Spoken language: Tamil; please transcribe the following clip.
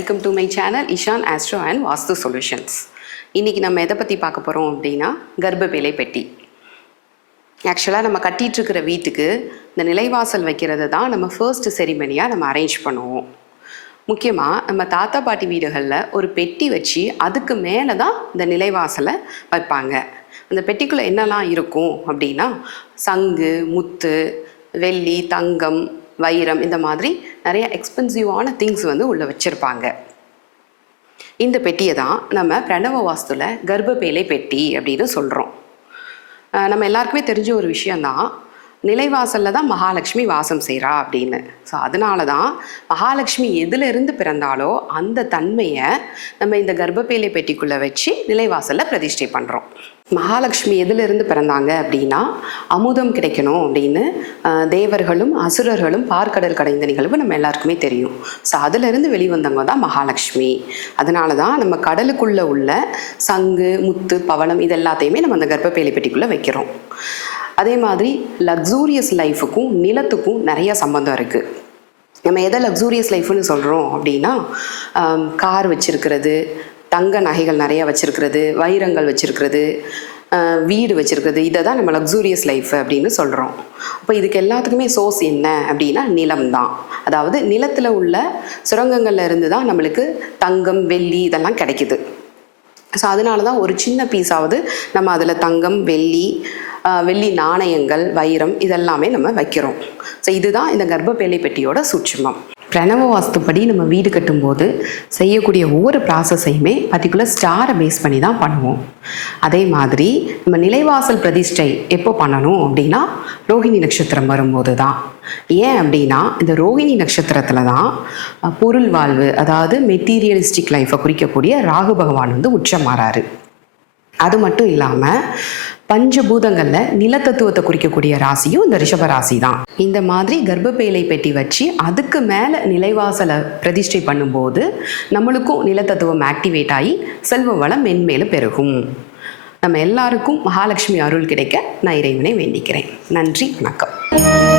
Welcome to my channel Ishan astro and vastu solutions. இன்றைக்கி நம்ம எதை பற்றி பார்க்க போகிறோம் அப்படின்னா கர்ப்பவேலை பெட்டி. ஆக்சுவலாக நம்ம கட்டிகிட்ருக்கிற வீட்டுக்கு இந்த நிலைவாசல் வைக்கிறது தான் நம்ம ஃபர்ஸ்ட் செரிமனியாக நம்ம அரேஞ்ச் பண்ணுவோம். முக்கியமாக நம்ம தாத்தா பாட்டி வீடுகளில் ஒரு பெட்டி வச்சு அதுக்கு மேலே தான் இந்த நிலைவாசலை வைப்பாங்க. அந்த பெட்டிக்குள்ளே என்னெல்லாம் இருக்கும் அப்படின்னா சங்கு, முத்து, வெள்ளி, தங்கம், வைரம், இந்த மாதிரி நிறைய எக்ஸ்பென்சிவான திங்ஸ் உள்ளே வச்சுருப்பாங்க. இந்த பெட்டியை தான் நம்ம பிரணவ வாஸ்துல கர்ப்பவேலை பெட்டி அப்படின்னு சொல்கிறோம். நம்ம எல்லாருக்குமே தெரிஞ்ச ஒரு விஷயந்தான், நிலைவாசலில் தான் மகாலட்சுமி வாசம் செய்கிறா அப்படின்னு. ஸோ அதனால தான் மகாலட்சுமி எதிலிருந்து பிறந்தாலோ அந்த தன்மையை நம்ம இந்த கர்ப்பவேலை பெட்டிக்குள்ளே வச்சு நிலைவாசலில் பிரதிஷ்டை பண்ணுறோம். மகாலட்சுமி எதிலிருந்து பிறந்தாங்க அப்படின்னா அமுதம் கிடைக்கணும் அப்படின்னு தேவர்களும் அசுரர்களும் பார்க்கடல் கடைந்த நிகழ்வு நம்ம எல்லாருக்குமே தெரியும். ஸோ அதிலிருந்து வெளிவந்தவங்க தான் மகாலட்சுமி. அதனால தான் நம்ம கடலுக்குள்ளே உள்ள சங்கு, முத்து, பவளம் இது எல்லாத்தையுமே நம்ம அந்த கர்ப்பவேலை பெட்டிக்குள்ளே வைக்கிறோம். அதே மாதிரி லக்ஸூரியஸ் லைஃபுக்கும் நிலத்துக்கும் நிறைய சம்பந்தம் இருக்குது. நம்ம எதை லக்ஸூரியஸ் லைஃப்னு சொல்கிறோம் அப்படின்னா கார் வச்சுருக்கிறது, தங்க நகைகள் நிறையா வச்சுருக்கிறது, வைரங்கள் வச்சுருக்கிறது, வீடு வச்சுருக்கிறது, இதை தான் நம்ம லக்ஸூரியஸ் லைஃப் அப்படின்னு சொல்கிறோம். அப்போ இதுக்கு எல்லாத்துக்குமே சோர்ஸ் என்ன அப்படின்னா நிலம் தான். அதாவது நிலத்தில் உள்ள சுரங்கங்கள்ல இருந்து தான் நம்மளுக்கு தங்கம், வெள்ளி இதெல்லாம் கிடைக்குது. ஸோ அதனால தான் ஒரு சின்ன பீஸாவது நம்ம அதில் தங்கம், வெள்ளி நாணயங்கள், வைரம் இதெல்லாமே நம்ம வைக்கிறோம். ஸோ இதுதான் இந்த கர்ப்பவேலை பெட்டியோட சூட்சுமம். பிரணவ வாஸ்துப்படி நம்ம வீடு கட்டும்போது செய்யக்கூடிய ஒவ்வொரு ப்ராசஸையுமே பர்டிகுலர் ஸ்டாரை பேஸ் பண்ணி தான் பண்ணுவோம். அதே மாதிரி நம்ம நிலைவாசல் பிரதிஷ்டை எப்போ பண்ணணும் அப்படின்னா ரோஹிணி நட்சத்திரம் வரும்போது தான். ஏன் அப்படின்னா இந்த ரோஹிணி நட்சத்திரத்தில் தான் பொருள் வாழ்வு, அதாவது மெட்டீரியலிஸ்டிக் லைஃப்பை குறிக்கக்கூடிய ராகு பகவான் உச்சம் மாறாரு. அது மட்டும் இல்லாமல் பஞ்சபூதங்களில் நிலத்தத்துவத்தை குறிக்கக்கூடிய ராசியும் இந்த ரிஷப ராசி தான். இந்த மாதிரி கர்ப்பவேலை பெட்டி வச்சு அதுக்கு மேலே நிலைவாசலை பிரதிஷ்டை பண்ணும்போது நம்மளுக்கும் நிலத்தத்துவம் ஆக்டிவேட் ஆகி செல்வ வளம் மென்மேலும் பெருகும். நம்ம எல்லாருக்கும் மகாலட்சுமி அருள் கிடைக்க நான் இறைவனை வேண்டிக்கிறேன். நன்றி, வணக்கம்.